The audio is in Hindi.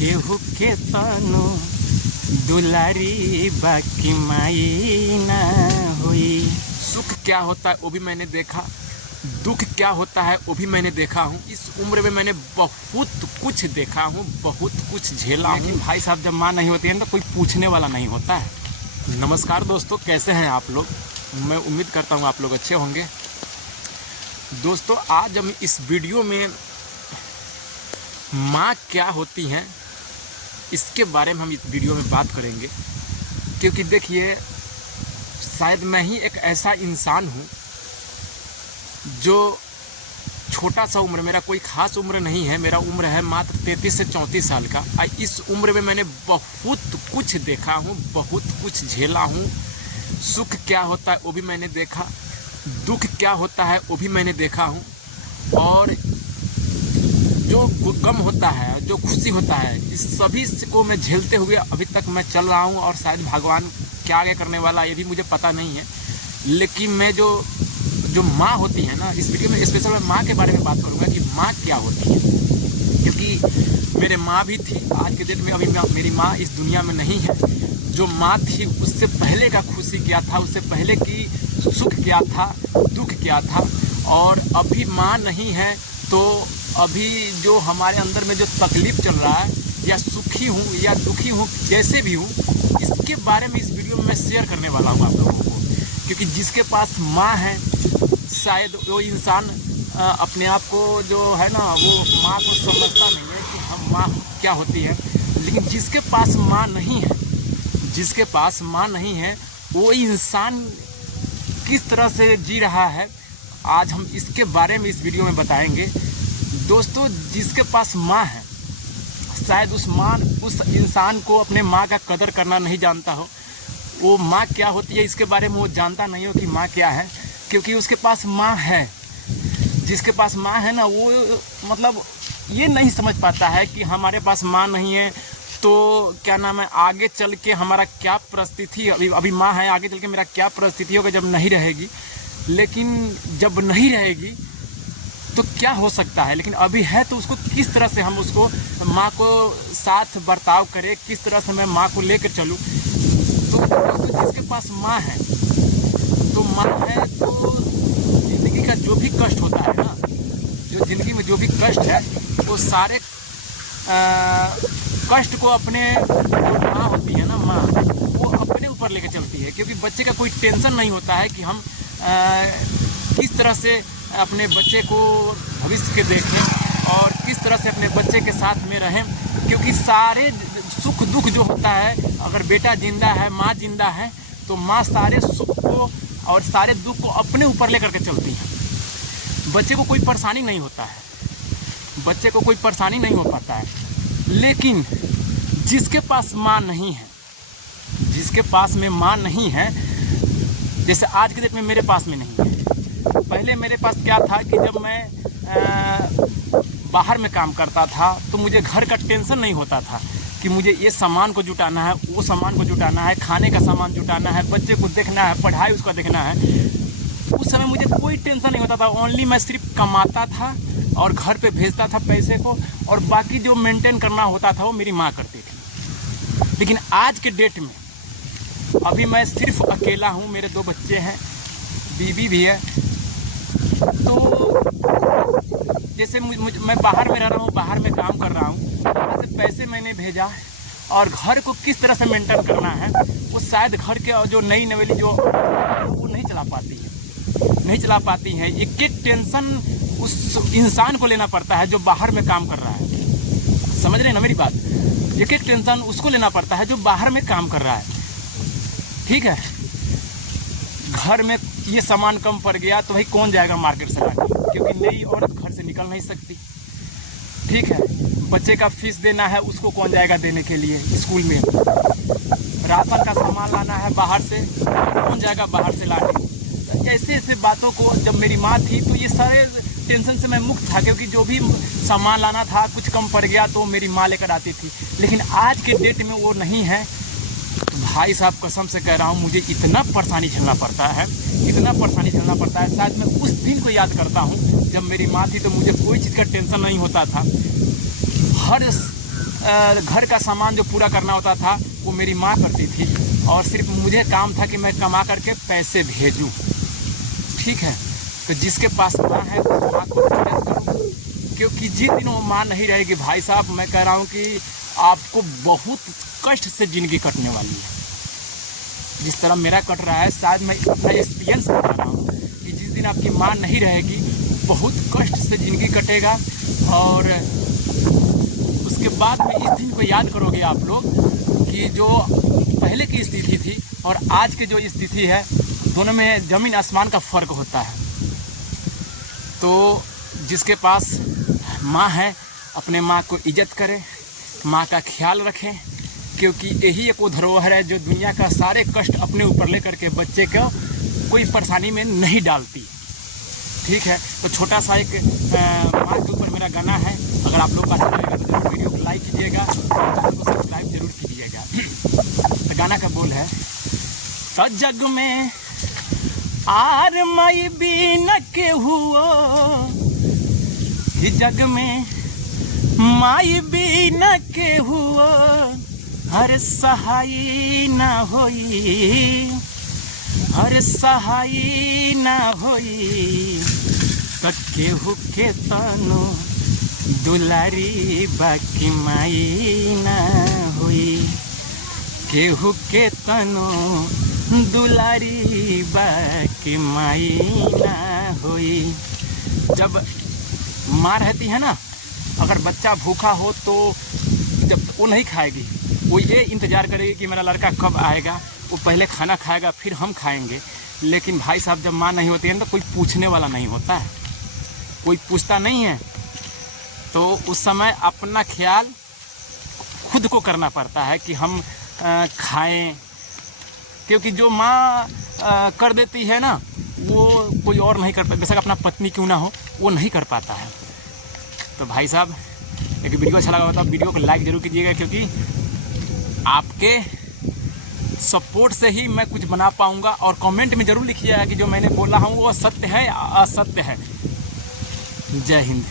केहू के तनो दुलारी बाकी माई ना हुई। सुख क्या होता है वो भी मैंने देखा, दुख क्या होता है वो भी मैंने देखा हूँ। इस उम्र में मैंने बहुत कुछ देखा हूँ, बहुत कुछ झेला हूँ। भाई साहब जब माँ नहीं होती है ना तो कोई पूछने वाला नहीं होता है। नमस्कार दोस्तों, कैसे हैं आप लोग? मैं उम्मीद करता हूँ आप लोग अच्छे होंगे। दोस्तों आज हम इस वीडियो में माँ क्या होती हैं इसके बारे में हम इस वीडियो में बात करेंगे, क्योंकि देखिए शायद मैं ही एक ऐसा इंसान हूँ जो छोटा सा उम्र, मेरा कोई ख़ास उम्र नहीं है, मेरा उम्र है मात्र 33 से 34 साल का। इस उम्र में मैंने बहुत कुछ देखा हूँ, बहुत कुछ झेला हूँ। सुख क्या होता है वो भी मैंने देखा, दुख क्या होता है वो भी मैंने देखा हूँ, और जो गम होता है, जो खुशी होता है, इस सभी को मैं झेलते हुए अभी तक मैं चल रहा हूँ। और शायद भगवान क्या आगे करने वाला ये भी मुझे पता नहीं है। लेकिन मैं जो माँ होती है ना, इस वीडियो में स्पेशल मैं माँ के बारे में बात करूँगा कि माँ क्या होती है, क्योंकि मेरे माँ भी थी। आज के डेट में अभी मेरी माँ इस दुनिया में नहीं है। जो माँ थी उससे पहले का खुशी क्या था, उससे पहले की सुख क्या था, दुख क्या था, और अभी माँ नहीं है तो अभी जो हमारे अंदर में जो तकलीफ़ चल रहा है, या सुखी हूँ या दुखी हूँ, जैसे भी हूँ, इसके बारे में इस वीडियो में मैं शेयर करने वाला हूँ आप लोगों को। क्योंकि जिसके पास माँ है शायद वो इंसान अपने आप को जो है ना वो माँ को समझता नहीं है कि हम माँ क्या होती है। लेकिन जिसके पास माँ नहीं है, जिसके पास माँ नहीं है, वो इंसान किस तरह से जी रहा है, आज हम इसके बारे में इस वीडियो में बताएंगे। दोस्तों जिसके पास माँ है शायद उस इंसान को अपने माँ का कदर करना नहीं जानता हो। वो माँ क्या होती है इसके बारे में वो जानता नहीं हो कि माँ क्या है, क्योंकि उसके पास माँ है। जिसके पास माँ है ना वो मतलब ये नहीं समझ पाता है कि हमारे पास माँ नहीं है तो क्या नाम है, आगे चल के हमारा क्या परिस्थिति, अभी माँ है, आगे चल के मेरा क्या परिस्थिति होगा जब नहीं रहेगी। लेकिन जब नहीं रहेगी तो क्या हो सकता है, लेकिन अभी है तो उसको किस तरह से हम उसको माँ को साथ बर्ताव करें, किस तरह से मैं माँ को लेकर चलूँ। तो जिसके पास माँ है तो ज़िंदगी का जो भी कष्ट होता है ना, जो ज़िंदगी में जो भी कष्ट है वो सारे कष्ट को अपने जो माँ होती है ना, माँ वो अपने ऊपर लेके चलती है। क्योंकि बच्चे का कोई टेंशन नहीं होता है कि हम किस तरह से अपने बच्चे को भविष्य के देखें और किस तरह से अपने बच्चे के साथ में रहें। क्योंकि सारे सुख दुख जो होता है, अगर बेटा जिंदा है, माँ जिंदा है, तो माँ सारे सुख को और सारे दुख को अपने ऊपर लेकर के चलती है। बच्चे को कोई परेशानी नहीं होता है, बच्चे को कोई परेशानी नहीं हो पाता है। लेकिन जिसके पास माँ नहीं है, जिसके पास में माँ नहीं है, जैसे आज के डेट में मेरे पास में नहीं है। पहले मेरे पास क्या था कि जब मैं बाहर में काम करता था तो मुझे घर का टेंशन नहीं होता था कि मुझे ये सामान को जुटाना है, वो सामान को जुटाना है, खाने का सामान जुटाना है, बच्चे को देखना है, पढ़ाई उसका देखना है। उस समय मुझे कोई टेंशन नहीं होता था। ओनली मैं सिर्फ कमाता था और घर पे भेजता था पैसे को, और बाकी जो मेंटेन करना होता था वो मेरी माँ करती थी। लेकिन आज के डेट में अभी मैं सिर्फ अकेला हूँ, मेरे 2 बच्चे हैं, बीवी भी है। तो जैसे मैं बाहर में रह रहा हूँ, बाहर में काम कर रहा हूँ, वहाँ से पैसे मैंने भेजा और घर को किस तरह से मेंटेन करना है वो शायद घर के जो नई नवेली जो वो नहीं चला पाती है। एक टेंशन उस इंसान को लेना पड़ता है जो बाहर में काम कर रहा है। समझ रहे हैं ना मेरी बात? एक टेंशन उसको लेना पड़ता है जो बाहर में काम कर रहा है। ठीक है, घर में ये सामान कम पड़ गया तो भाई कौन जाएगा मार्केट से लाने, क्योंकि नई औरत घर से निकल नहीं सकती। ठीक है, बच्चे का फीस देना है, उसको कौन जाएगा देने के लिए स्कूल में। राशन का सामान लाना है बाहर से, कौन जाएगा बाहर से लाने। तो ऐसे बातों को जब मेरी माँ थी तो ये सारे टेंशन से मैं मुक्त था, क्योंकि जो भी सामान लाना था कुछ कम पड़ गया तो मेरी माँ लेकर आती थी। लेकिन आज के डेट में वो नहीं है। भाई साहब कसम से कह रहा हूँ, मुझे इतना परेशानी झेलना पड़ता है, इतना परेशानी झेलना पड़ता है। शायद मैं उस दिन को याद करता हूँ जब मेरी माँ थी तो मुझे कोई चीज़ का टेंशन नहीं होता था। घर का सामान जो पूरा करना होता था वो मेरी माँ करती थी, और सिर्फ मुझे काम था कि मैं कमा करके पैसे भेजूं। ठीक है, तो जिसके पास माँ है उस माँ को इज्जत करो, क्योंकि जिस दिन वो माँ नहीं रहेगी भाई साहब, मैं कह रहा हूँ कि आपको बहुत कष्ट से ज़िंदगी कटने वाली है। जिस तरह मेरा कट रहा है, शायद मैं अपना एक्सपीरियंस बता रहा हूँ कि जिस दिन आपकी माँ नहीं रहेगी बहुत कष्ट से ज़िंदगी कटेगा, और उसके बाद में इस दिन को याद करोगे आप लोग कि जो पहले की स्थिति थी और आज की जो स्थिति है, दोनों में ज़मीन आसमान का फ़र्क होता है। तो जिसके पास माँ है, अपने माँ को इज्जत करे, माँ का ख्याल रखें, क्योंकि यही एक वो धरोहर है जो दुनिया का सारे कष्ट अपने ऊपर ले करके बच्चे को कोई परेशानी में नहीं डालती। ठीक है, तो छोटा सा एक माँ के ऊपर मेरा गाना है, अगर आप लोग को अच्छा लगेगा तो जरूर वीडियो को लाइक कीजिएगा और चैनल को सब्सक्राइब जरूर कीजिएगा। तो गाना का बोल है, तो जग में आर माई बीन के हुओ, जग में माई बीन के हुओ, हर सहाय न होई, हर सहाय न होई, तो केहू के तनो दुलारी बाकी माई न होई, केहू के तनो दुलारी बाकी माई न होई। जब माँ रहती है ना, अगर बच्चा भूखा हो तो जब वो नहीं खाएगी, वो ये इंतज़ार करेगी कि मेरा लड़का कब आएगा, वो पहले खाना खाएगा फिर हम खाएंगे। लेकिन भाई साहब जब माँ नहीं होती है ना, तो कोई पूछने वाला नहीं होता है, कोई पूछता नहीं है, तो उस समय अपना ख्याल खुद को करना पड़ता है कि हम खाएं, क्योंकि जो माँ कर देती है ना वो कोई और नहीं कर पाता, बेशक अपना पत्नी क्यों ना हो वो नहीं कर पाता है। तो भाई साहब एक वीडियो अच्छा लगा होता है, वीडियो को लाइक जरूर कीजिएगा, क्योंकि आपके सपोर्ट से ही मैं कुछ बना पाऊँगा। और कमेंट में ज़रूर लिखिएगा कि जो मैंने बोला हूँ वो सत्य है या असत्य है। जय हिंद।